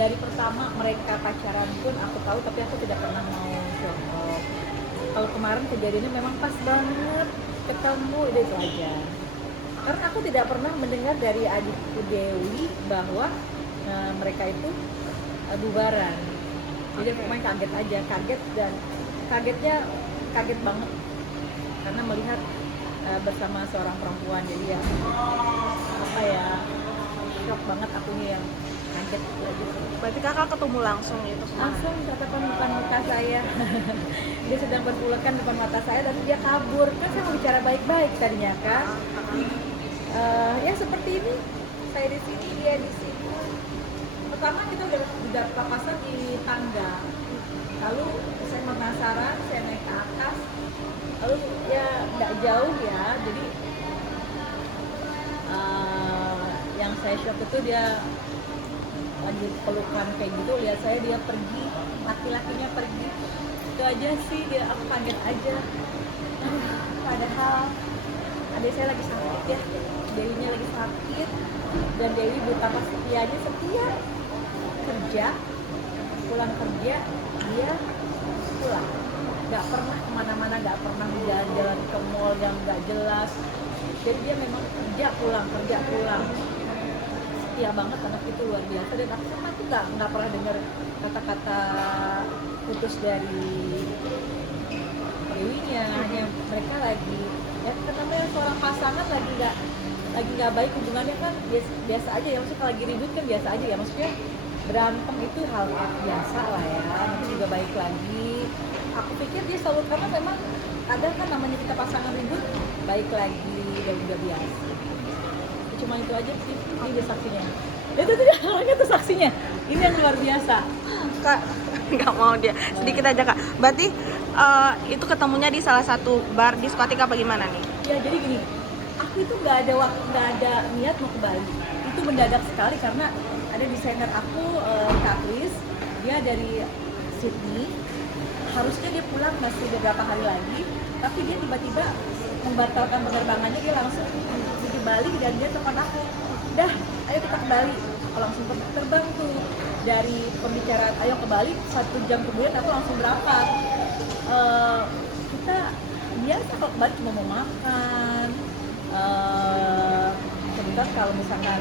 dari pertama mereka pacaran pun aku tahu, tapi aku tidak pernah mau show off. Kalau kemarin kejadiannya memang pas banget ketemu, itu aja. Karena aku tidak pernah mendengar dari adikku Dewi bahwa mereka itu bubaran. Jadi aku main kaget aja, kaget banget karena melihat bersama seorang perempuan. Jadi ya apa ya, shock banget akunya yang kaget aja. Berarti kakak ketemu langsung gitu? Langsung katakan depan mata saya. Dia sedang berpulekan depan mata saya dan dia kabur. Kan saya mau bicara baik-baik tadinya kan. Ya seperti ini, saya di sini, dia di sini. Pertama kita udah papasan di tangga. Lalu saya penasaran, saya naik ke atas. Lalu ya nggak jauh ya, jadi yang saya shock itu dia lagi pelukan kayak gitu, lihat saya dia pergi, laki-lakinya pergi. Itu aja sih, dia aku kaget aja. Padahal adik saya lagi sakit ya, Dewinya lagi sakit, dan Dewi betapa setianya, setia kerja, pulang kerja dia pulang, nggak pernah kemana-mana, nggak pernah jalan-jalan ke mall yang nggak jelas. Jadi dia memang kerja pulang, setia banget, anak itu luar biasa. Dan aku nggak pernah dengar kata-kata putus dari Dewinya. Hanya mereka lagi ya, kan namanya seorang pasangan lagi nggak baik hubungannya kan biasa aja ya, maksudnya kalau lagi ribut kan biasa aja ya, maksudnya berantem itu hal biasa lah ya, nanti juga baik lagi. Aku pikir dia selalu, karena memang ada kan namanya kita pasangan ribut baik lagi dan juga biasa. Cuma itu aja sih, ini dia saksinya. Itu tuh dia orangnya tuh saksinya, ini yang luar biasa. Kak, nggak mau dia. Sedikit aja kak. Berarti itu ketemunya di salah satu bar diskotik apa gimana nih? Ya jadi gini, aku itu nggak ada niat mau ke Bali. Itu mendadak sekali karena ada desainer aku, Kak Kris, dia dari Sydney. Harusnya dia pulang masih beberapa hari lagi, tapi dia tiba-tiba membatalkan penerbangannya, dia langsung di Bali dan dia telepon aku, dah ayo kita ke Bali. Aku langsung terbang tuh dari pembicaraan ayo ke Bali, 1 jam kemudian aku langsung berangkat. Kita biasa kalau ke Bali cuma mau makan, sebentar kalau misalkan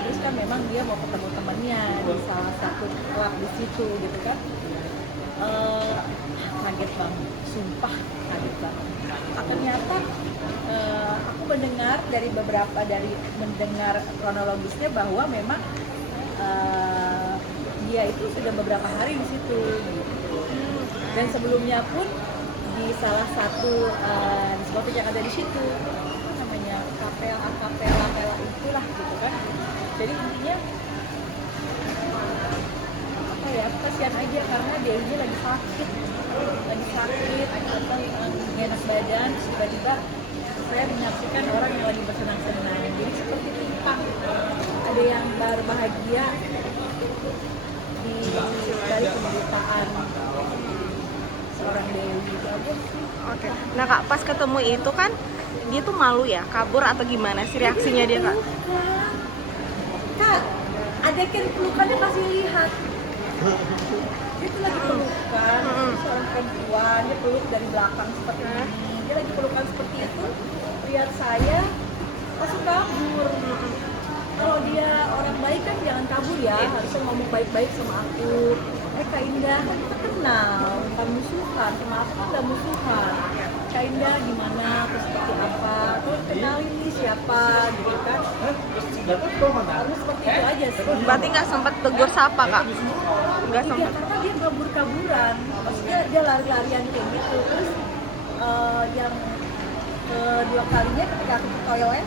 terus kan memang dia mau ketemu temannya di salah satu klub di situ gitu kan. Kaget banget, sumpah kaget banget. Ternyata aku mendengar mendengar kronologisnya bahwa memang dia itu sudah beberapa hari di situ gitu. Dan sebelumnya pun di salah satu diskotik yang ada di situ, apa namanya, kapela itulah gitu kan. Jadi intinya apa ya, kasihan aja karena dia ini lagi sakit atau nggak enak badan, tiba-tiba saya menyaksikan orang yang lagi bersenang-senang. Jadi seperti timpang, ada yang berbahagia di balik penderitaan seorang Dewi. Itu aja sih. Oke. Nah kak, pas ketemu itu kan dia tuh malu ya, kabur atau gimana sih reaksinya dia kak? Kak, adegan pelukannya kasih lihat. Dia tuh lagi pelukan, seorang perempuan, dia peluk dari belakang seperti ini. Dia lagi pelukan seperti itu, lihat saya, langsung kabur. Kalau dia orang baik kan jangan kabur ya, harusnya ngomong baik-baik sama aku. Kak Indah, kan kita kenal, bukan musuhan, sama aku kan gak musuhan. Kak Indah gimana, terus seperti apa, terus kenalin nih siapa gitu kan. Harus seperti itu aja sih. Berarti nggak sempat tegur sapa kak? Nggak Iya, sempat. karena dia kabur-kaburan, maksudnya dia lari-larian kayak gitu. Terus yang kedua kalinya ketika aku ke toilet,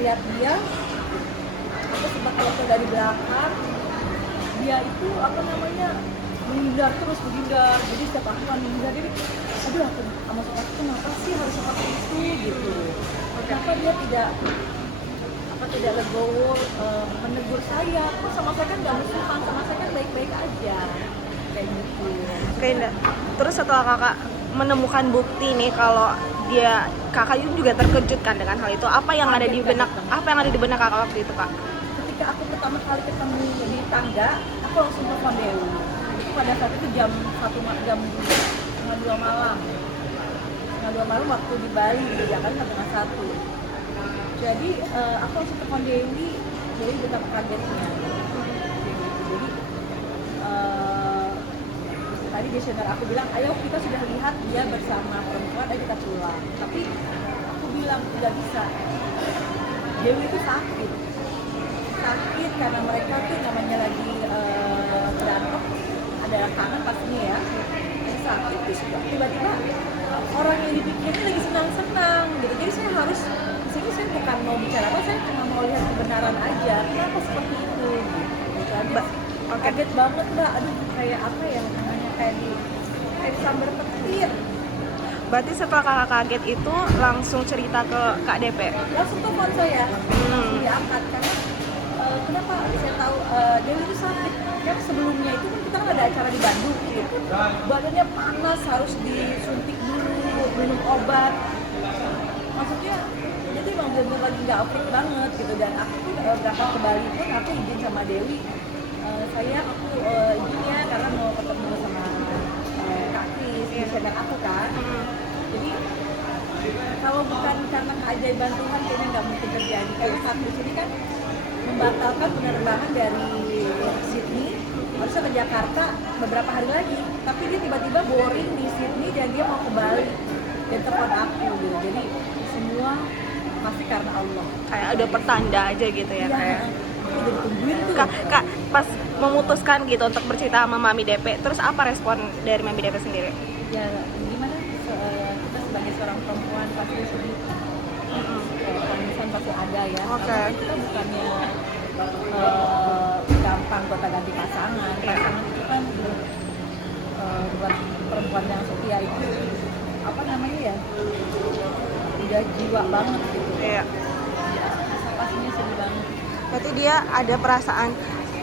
lihat dia, aku sempat telepon dari belakang, dia itu apa namanya menghindar, jadi setiap aku kan menghindar, jadi aduh aku sama suka kenapa sih harus seperti itu gitu. Kenapa dia tidak legowo menegur saya, kok sama saya kan nggak musuhan, sama saya kan baik-baik aja kayak gitu. Oke Indah. Terus setelah kakak menemukan bukti nih kalau kakak juga terkejut kan dengan hal itu, apa yang ada di benak kakak waktu itu kak? Ketika ketika aku pertama kali ketemu di tangga, aku langsung telepon Dewi. Itu pada saat itu jam 1 jam 2 malam. Setengah 2 malam waktu di Bali, di Jakarta setengah 1. Jadi aku langsung telepon Dewi betapa kagetnya. Jadi tadi di seminar aku bilang, ayo kita sudah lihat dia bersama perempuan, ayo kita pulang. Tapi aku bilang tidak bisa. Dewi itu sakit karena mereka tuh namanya lagi berantem, ada kangen pastinya ya. Sakit terus tiba-tiba orang yang dipikirnya lagi senang-senang gitu. Jadi saya harus di sini, saya bukan mau bicara apa, saya cuma mau lihat kebenaran aja. Kenapa seperti itu? Gitu. Kaget banget Mbak. Aduh, kayak apa ya namanya, kayak disambar petir. Berarti setelah kakak kaget itu langsung cerita ke Kak DP? Langsung telepon saya, langsung diangkat karena kenapa saya tahu Dewi itu sakit. Kan sebelumnya itu kan kita kan ada acara di Bandung gitu. Badannya panas, harus disuntik dulu, minum obat. Maksudnya jadi emang bener lagi nggak oke banget gitu. Dan aku berangkat ke Bali pun aku izin sama Dewi, aku izin ya karena mau ketemu sama Kak Kris, desainer aku kan. Jadi kalau bukan karena keajaiban Tuhan kayaknya nggak mungkin terjadi. Karena Kak Kris ini kan membatalkan penerbangan dari Sydney harusnya ke Jakarta beberapa hari lagi, tapi dia tiba-tiba boring di Sydney dan dia mau ke Bali dan telepon aku gitu. Jadi semua pasti karena Allah. Kayak ada pertanda aja gitu ya, kayak. Aku udah ditungguin tuh. Kak, pas memutuskan gitu untuk bercerita sama Mami DP, terus apa respon dari Mami DP sendiri? Ya gimana? Kita sebagai seorang perempuan pasti sedih. Tangisan pasti ada ya. Karena kita bukannya gampang buat ganti pasangan. Pasangan itu kan buat perempuan yang setia itu apa namanya ya? Udah jiwa banget gitu. Iya. Pastinya sedih banget. Berarti dia ada perasaan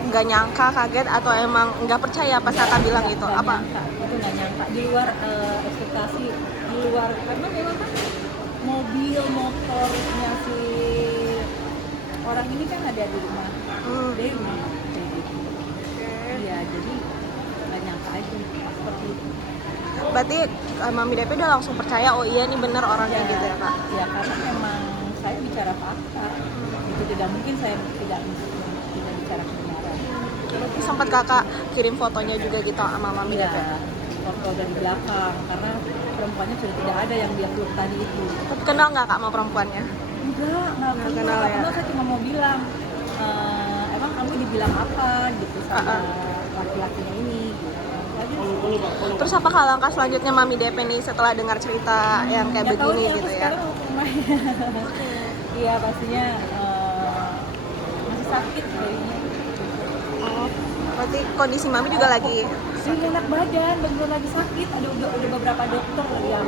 nggak nyangka, kaget, atau emang nggak percaya pas kakak bilang gitu? Apa? Itu nggak nyangka, di luar ekspektasi, di luar karena memang kan mobil motornya si orang ini kan ada di rumah Dewi, kayak gitu. Iya, jadi nggak nyangka aja seperti itu. Berarti Mami DP udah langsung percaya, oh iya ini bener orangnya gitu ya Kak? Ya karena memang saya bicara fakta, itu tidak mungkin saya tidak bicara kebenaran. Berarti sempat kakak kirim fotonya juga gitu sama Mami DP? Foto dari belakang, karena perempuannya sudah tidak ada yang dia peluk tadi itu. Tapi kenal nggak Kak sama perempuannya? Nggak kenal ya. Saya cuma mau bilang, emang kamu dibilang apa gitu sama laki-lakinya ini gitu. Terus apa langkah selanjutnya Mami DP nih setelah dengar cerita yang kayak begini gitu ya? Sekarang mau ke rumahnya. Iya pastinya masih sakit kayaknya. Oh, berarti kondisi Mami juga lagi enak badan, bener lagi sakit. Ada udah beberapa dokter yang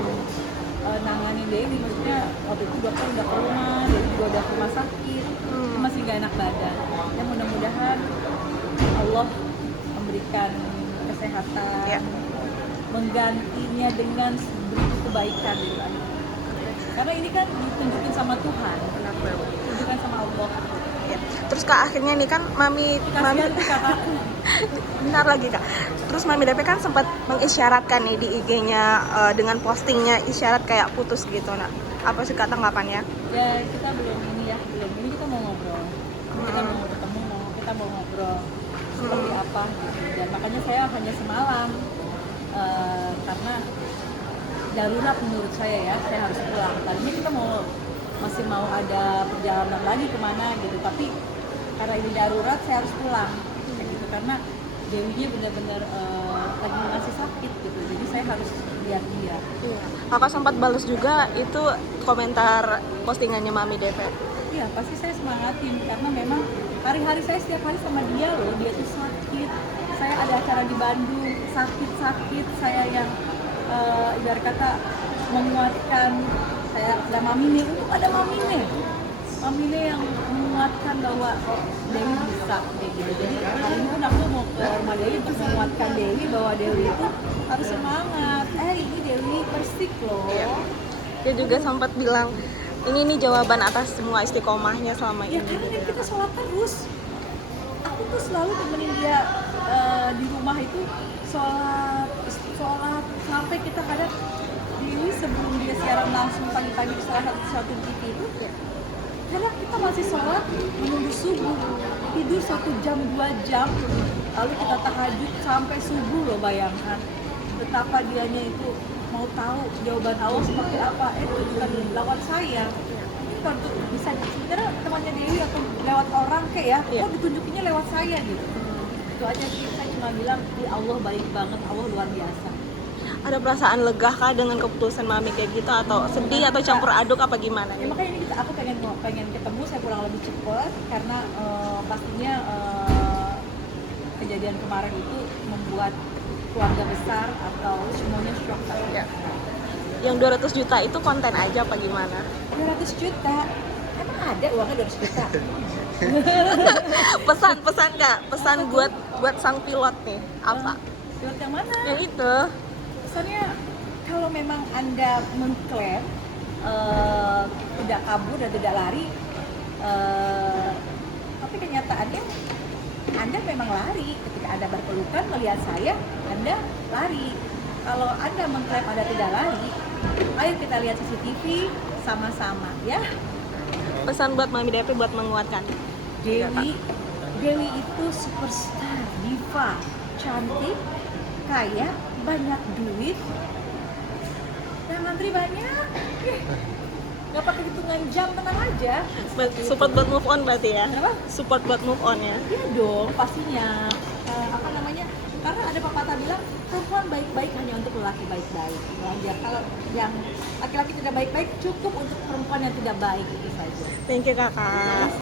nanganin Dewi, maksudnya waktu itu dokter udah ke rumah, Dewi juga udah ke rumah sakit, masih gak enak badan. Ya mudah-mudahan Allah memberikan kesehatan, menggantinya dengan beri kebaikan gitu kan. Karena ini kan ditunjukin sama Tuhan, ditunjukkan sama Allah. Ya. Terus Kak akhirnya nih kan Mami benar lagi Kak. Terus Mami DP kan sempat mengisyaratkan nih di IG-nya dengan postingnya isyarat kayak putus gitu. Nah, apa sih Kak tanggapannya? Ya kita belum ini kita mau ngobrol. Kita mau ketemu, kita mau ngobrol seperti apa gitu. Dan makanya saya hanya semalam karena darurat menurut saya ya, saya harus pulang. Tadinya kita masih mau ada perjalanan lagi kemana gitu, tapi karena ini darurat saya harus pulang kayak gitu, karena Dewinya benar-benar lagi masih sakit gitu, jadi saya harus lihat dia. Kakak sempat balas juga itu komentar postingannya Mami DP? Iya, pasti saya semangatin karena memang hari-hari saya setiap hari sama dia loh. Dia tuh sakit, saya ada acara di Bandung, sakit, saya yang ibarat kata menguatkan. Saya ada Mamine, ada Mamine yang menguatkan bahwa Dewi bisa kayak gitu. Jadi hari ini pun aku mau ke rumah Dewi untuk menguatkan Dewi bahwa Dewi itu harus semangat. Ini Dewi persik loh. Dia juga sempat bilang ini nih jawaban atas semua istiqomahnya selama ini. Ya karena kita sholat terus. selalu temenin dia di rumah itu sholat sampai kita kadang Dewi sebelum dia siaran langsung pagi-pagi di salah satu TV itu kadang kita masih sholat menunggu subuh, tidur 1 jam 2 jam, lalu kita tahajud sampai subuh loh, bayangkan betapa dianya itu mau tahu jawaban Allah seperti apa. Itu bukan lawan saya, ini bukan untuk bisa sebenarnya temannya Dewi atau lewat orang kayak ya, kok ditunjukinnya lewat saya gitu. Itu aja sih, saya cuma bilang Allah baik banget, Allah luar biasa. Ada perasaan lega kah dengan keputusan mami kayak gitu, atau sedih atau campur aduk apa gimana? Ya, makanya ini aku pengen ketemu, saya pulang lebih cepat karena pastinya kejadian kemarin itu membuat keluarga besar atau semuanya shock. Ya. Yang 200 juta itu konten aja apa gimana? 200 juta? Emang ada uangnya 200 juta? Pesan Kak, pesan buat sang pilot nih apa? Pilot yang mana? Yang itu. Pesannya kalau memang Anda mengklaim tidak kabur dan tidak lari, tapi kenyataannya Anda memang lari. Ketika Anda berpelukan melihat saya, Anda lari. Kalau Anda mengklaim Anda tidak lari, ayo kita lihat CCTV sama-sama ya. Pesan buat Mami Devi buat menguatkan. Dewi itu superstar, diva, cantik, kaya, banyak duit, yang ngantri banyak. Gak pakai hitungan jam, tenang aja. Support buat move on berarti ya? Kenapa? Support buat move on ya? Iya dong, pastinya. Apa namanya? Karena ada pepatah bilang perempuan baik-baik hanya untuk lelaki baik-baik. Ya, kalau yang laki-laki tidak baik-baik cukup untuk perempuan yang tidak baik, itu saja. Thank you Kakak.